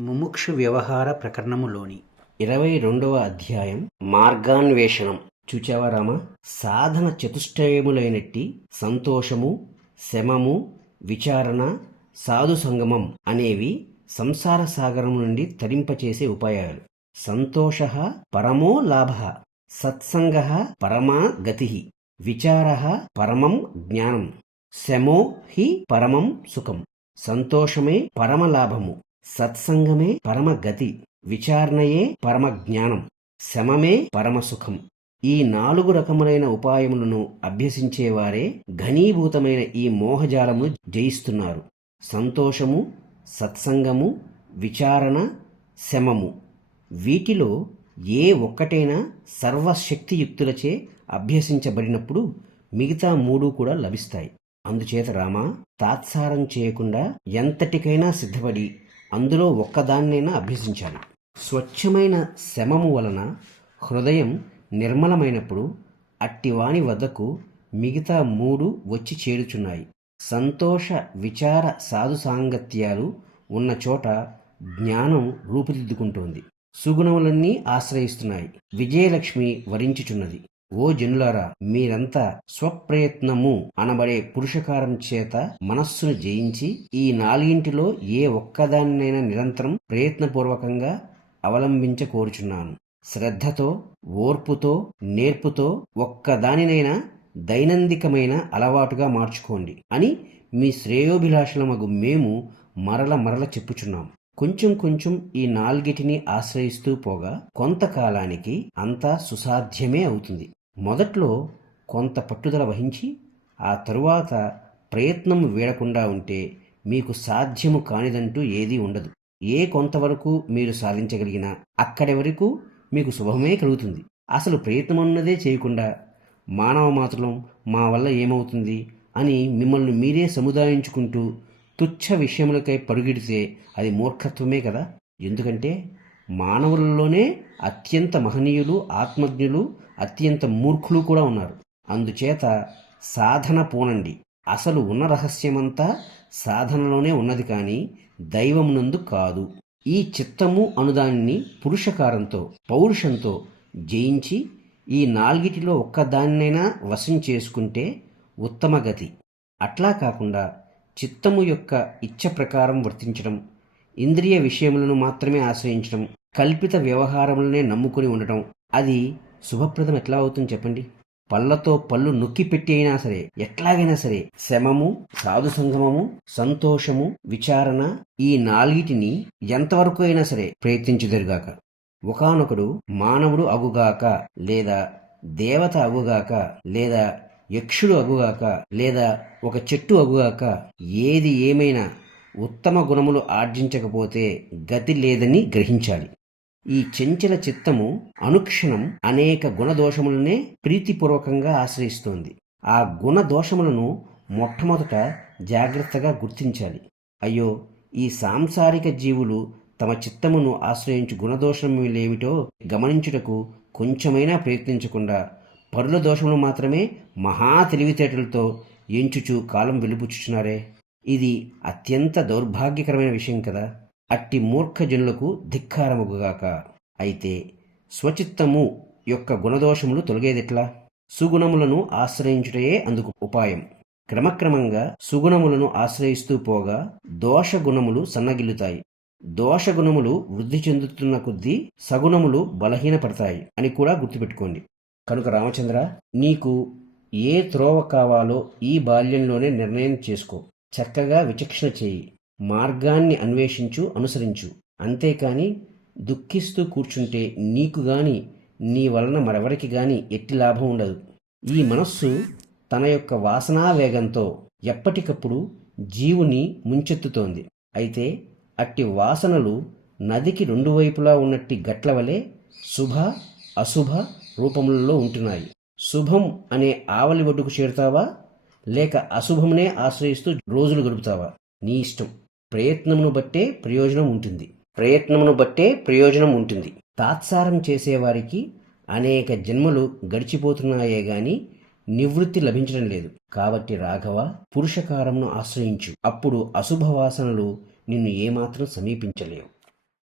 ముముక్షు వ్యవహార ప్రకరణములోని 22వ అధ్యాయం మార్గాన్వేషణం. చూచావా రామ, సాధన చతుష్టయములైనట్టి సంతోషము, శమము, విచారణ, సాధు సంగమం అనేవి సంసార సాగరం నుండి తరింపచేసే ఉపాయాలు. సంతోష పరమో లాభ, సత్సంగ పరమా గతి, విచార పరమం జ్ఞానం, శమో హి పరమం సుఖం. సంతోషమే పరమ లాభము, సత్సంగమే పరమగతి, విచారణయే పరమ జ్ఞానం, శమమే పరమసుఖం. ఈ 4 రకములైన ఉపాయములను అభ్యసించేవారే ఘనీభూతమైన ఈ మోహజాలమును జయిస్తున్నారు. సంతోషము, సత్సంగము, విచారణ, శమము, వీటిలో ఏ ఒక్కటైనా సర్వశక్తియుక్తులచే అభ్యసించబడినప్పుడు మిగతా 3 కూడా లభిస్తాయి. అందుచేత రామా, తాత్సారం చేయకుండా ఎంతటికైనా సిద్ధపడి అందులో ఒక్కదాన్నైనా అభ్యసించాలి. స్వచ్ఛమైన శమము వలన హృదయం నిర్మలమైనప్పుడు అట్టివాని వద్దకు మిగతా 3 వచ్చి చేరుచున్నాయి. సంతోష, విచార, సాధు సాంగత్యాలు ఉన్న చోట జ్ఞానం రూపుదిద్దుకుంటోంది. సుగుణములన్నీ ఆశ్రయిస్తున్నాయి. విజయలక్ష్మి వరించుచున్నది. ఓ జనులారా, మీరంతా స్వప్రయత్నము అనబడే పురుషకారం చేత మనస్సును జయించి ఈ 4 ఏ ఒక్కదాన్నైనా నిరంతరం ప్రయత్నపూర్వకంగా అవలంబించ కోరుచున్నాను. శ్రద్ధతో, ఓర్పుతో, నేర్పుతో ఒక్కదానినైనా దైనందికమైన అలవాటుగా మార్చుకోండి అని మీ శ్రేయోభిలాషలమగు మేము మరల చెప్పుచున్నాం. కొంచెం కొంచెం ఈ 4 ఆశ్రయిస్తూ పోగా కొంతకాలానికి అంతా సుసాధ్యమే అవుతుంది. మొదట్లో కొంత పట్టుదల వహించి ఆ తరువాత ప్రయత్నం వీడకుండా ఉంటే మీకు సాధ్యము కానిదంటూ ఏదీ ఉండదు. ఏ కొంతవరకు మీరు సాధించగలిగినా అక్కడి వరకు మీకు శుభమే కలుగుతుంది. అసలు ప్రయత్నమన్నదే చేయకుండా మానవ మాత్రం మా వల్ల ఏమవుతుంది అని మిమ్మల్ని మీరే సముదాయించుకుంటూ తుచ్చ విషయములకై పరుగెడితే అది మూర్ఖత్వమే కదా. ఎందుకంటే మానవులలోనే అత్యంత మహనీయులు, ఆత్మజ్ఞులు, అత్యంత మూర్ఖులు కూడా ఉన్నారు. అందుచేత సాధన పూనండి. అసలు ఉన్న రహస్యమంతా సాధనలోనే ఉన్నది కానీ దైవమునందు కాదు. ఈ చిత్తము అనుదానిని పురుషకారంతో, పౌరుషంతో జయించి ఈ 4 ఒక్కదాన్నైనా వశం చేసుకుంటే ఉత్తమ గతి. అట్లా కాకుండా చిత్తము యొక్క ఇచ్ఛ ప్రకారం వర్తించడం, ఇంద్రియ విషయములను మాత్రమే ఆశ్రయించడం, కల్పిత వ్యవహారములనే నమ్ముకుని ఉండటం, అది శుభప్రదం ఎట్లా అవుతుంది చెప్పండి? పళ్ళతో పళ్ళు నొక్కి పెట్టి అయినా సరే, ఎట్లాగైనా సరే శమము, సాధు సంగమము, సంతోషము, విచారణ ఈ 4 ఎంతవరకు అయినా సరే ప్రయత్నించుదరుగాక. ఒకానొకడు మానవుడు అగుగాక, లేదా దేవత అగుగాక, లేదా యక్షుడు అగుగాక, లేదా ఒక చెట్టు అగుగాక, ఏది ఏమైనా ఉత్తమ గుణములు ఆర్జించకపోతే గతి లేదని గ్రహించాలి. ఈ చంచల చిత్తము అనుక్షణం అనేక గుణదోషములనే ప్రీతిపూర్వకంగా ఆశ్రయిస్తోంది. ఆ గుణదోషములను మొట్టమొదట జాగ్రత్తగా గుర్తించాలి. అయ్యో, ఈ సాంసారిక జీవులు తమ చిత్తమును ఆశ్రయించు గుణదోషములేమిటో గమనించుటకు కొంచెమైనా ప్రయత్నించకుండా పరుల దోషములు మాత్రమే మహా తెలివితేటలతో ఎంచుచు కాలం వెలుపుచ్చుచున్నారే. ఇది అత్యంత దౌర్భాగ్యకరమైన విషయం కదా. అట్టి మూర్ఖ జనులకు ధిక్కారముగాక. అయితే స్వచిత్తము యొక్క గుణదోషములు తొలగేదెట్లా? సుగుణములను ఆశ్రయించుటయే అందుకు ఉపాయం. క్రమక్రమంగా సుగుణములను ఆశ్రయిస్తూ పోగా దోషగుణములు సన్నగిల్లుతాయి. దోషగుణములు వృద్ధి చెందుతున్న కొద్దీ సగుణములు బలహీనపడతాయి అని కూడా గుర్తుపెట్టుకోండి. కనుక రామచంద్ర, నీకు ఏ త్రోవ కావాలో ఈ బాల్యంలోనే నిర్ణయం చేసుకో. చక్కగా విచక్షణ చేయి. మార్గాన్ని అన్వేషించు, అనుసరించు. అంతేకాని దుఃఖిస్తూ కూర్చుంటే నీకు గాని నీ వలన మరెవరికి గాని ఎట్టి లాభం ఉండదు. ఈ మనస్సు తన యొక్క వాసనా వేగంతో ఎప్పటికప్పుడు జీవుని ముంచెత్తుతోంది. అయితే అట్టి వాసనలు నదికి 2 వైపులా ఉన్నట్టి గట్ల వలె శుభ అశుభ రూపములలో ఉంటున్నాయి. శుభం అనే ఆవలి ఒడ్డుకు చేరుతావా, లేక అశుభమునే ఆశ్రయిస్తూ రోజులు గడుపుతావా? నీ ఇష్టం. ప్రయత్నమును బట్టే ప్రయోజనం ఉంటుంది. తాత్సారం చేసేవారికి అనేక జన్మలు గడిచిపోతున్నాయే గాని నివృత్తి లభించడం లేదు. కాబట్టి రాఘవ, పురుషకారమును ఆశ్రయించు. అప్పుడు అశుభవాసనలు నిన్ను ఏమాత్రం సమీపించలేవు.